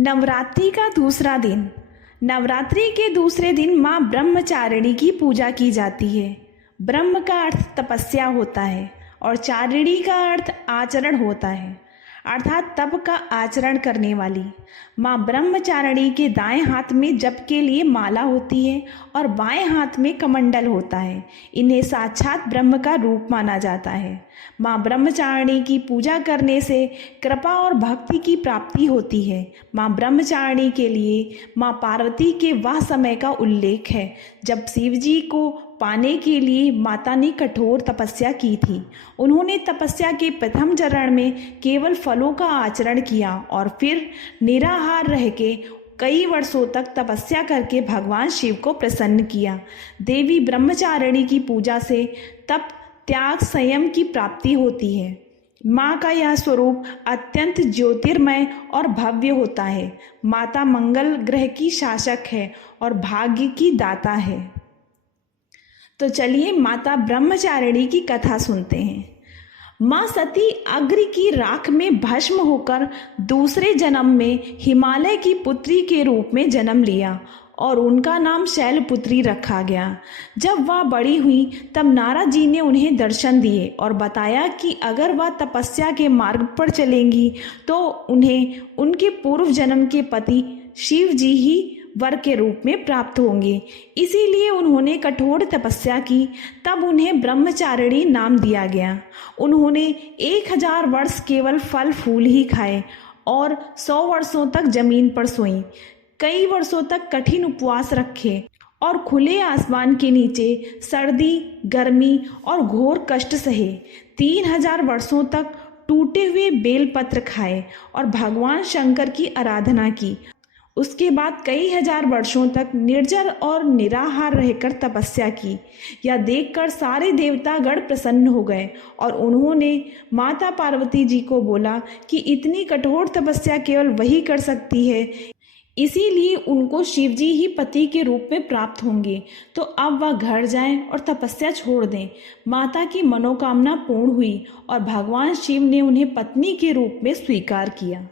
नवरात्रि का दूसरा दिन। नवरात्रि के दूसरे दिन माँ ब्रह्मचारिणी की पूजा की जाती है। ब्रह्म का अर्थ तपस्या होता है और चारिणी का अर्थ आचरण होता है, अर्थात तप का आचरण करने वाली। माँ ब्रह्मचारिणी के दाएं हाथ में जप के लिए माला होती है और बाएं हाथ में कमंडल होता है। इन्हें साक्षात ब्रह्म का रूप माना जाता है। माँ ब्रह्मचारिणी की पूजा करने से कृपा और भक्ति की प्राप्ति होती है। माँ ब्रह्मचारिणी के लिए माँ पार्वती के वह समय का उल्लेख है जब शिव जी को पाने के लिए माता ने कठोर तपस्या की थी। उन्होंने तपस्या के प्रथम चरण में केवल फलों का आचरण किया और फिर निराहार रह के कई वर्षों तक तपस्या करके भगवान शिव को प्रसन्न किया। देवी ब्रह्मचारिणी की पूजा से तप, त्याग, संयम की प्राप्ति होती है। माँ का यह स्वरूप अत्यंत ज्योतिर्मय और भव्य होता है। माता मंगल ग्रह की शासक है और भाग्य की दाता है। तो चलिए माता ब्रह्मचारिणी की कथा सुनते हैं। माँ सती अग्नि की राख में भस्म होकर दूसरे जन्म में हिमालय की पुत्री के रूप में जन्म लिया और उनका नाम शैलपुत्री रखा गया। जब वह बड़ी हुई तब नारद जी ने उन्हें दर्शन दिए और बताया कि अगर वह तपस्या के मार्ग पर चलेंगी तो उन्हें उनके पूर्व जन्म के पति शिव जी ही वर के रूप में प्राप्त होंगे। इसीलिए उन्होंने कठोर तपस्या की। तब उन्हें ब्रह्मचारिणी नाम दिया गया। उन्होंने 1000 वर्ष केवल फल फूल ही खाए और 100 वर्षों तक जमीन पर सोई। कई वर्षों तक कठिन उपवास रखे और खुले आसमान के नीचे सर्दी, गर्मी और घोर कष्ट सहे। 3000 वर्षों तक टूटे हुए बेलपत्र खाए और भगवान शंकर की आराधना की। उसके बाद कई हजार वर्षों तक निर्जर और निराहार रहकर तपस्या की। यह देखकर सारे देवतागण प्रसन्न हो गए और उन्होंने माता पार्वती जी को बोला कि इतनी कठोर तपस्या केवल वही कर सकती है, इसीलिए उनको शिवजी ही पति के रूप में प्राप्त होंगे। तो अब वह घर जाएं और तपस्या छोड़ दें। माता की मनोकामना पूर्ण हुई और भगवान शिव ने उन्हें पत्नी के रूप में स्वीकार किया।